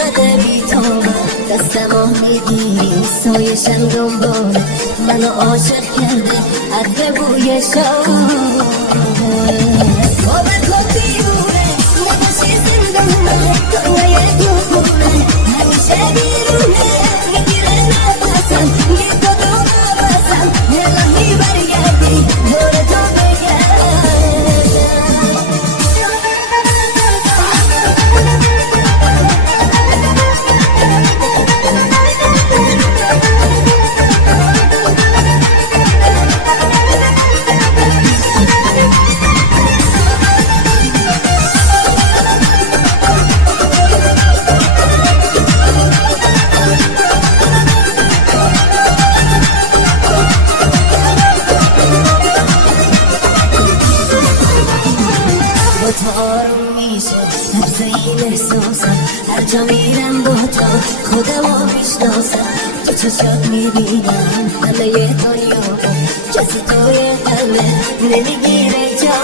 عاشق بی تو دستمو میگیری سایشم دنباله منو عاشق کرده عطر بوی شاده باور کن دیوونه نباشی زندونه دنیای دونه همیشه بیرونه میگیره نفسم بی تو تو نفسم الهی برگردی دور تو تو آروم میشه نبض این احساسم هر جا میرم با تو خودمو میشناسم تو چشات میبینم همه دنیا کسی توی قلبه نمیگیره جا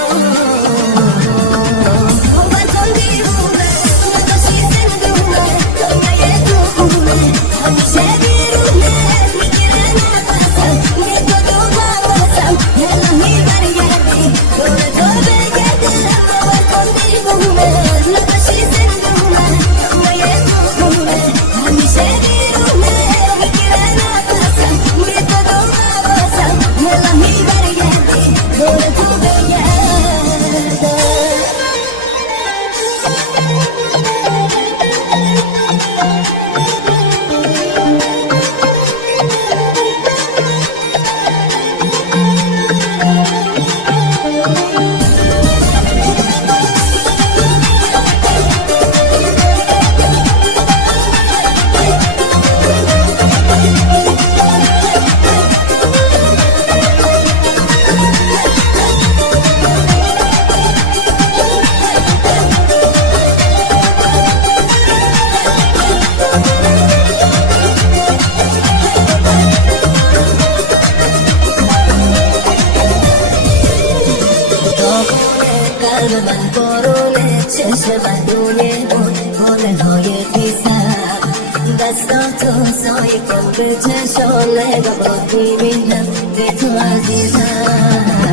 باور کن دیوونه نباشی زندونه دنیای دونه همیشه بیرونه میگیره نفسم بی تو تو نفسم الهی برگردی دور تو نباشی زندونه دنیای دونه همیشه بیرونه میگیره نفسم بی تو تو نفسم الهی برگردی دور تو بگردم قلب من بارونه چشم من روی اون گلهای بیزم دستاتو سایه کن به چشم نگاه میبینم به تو عزیزم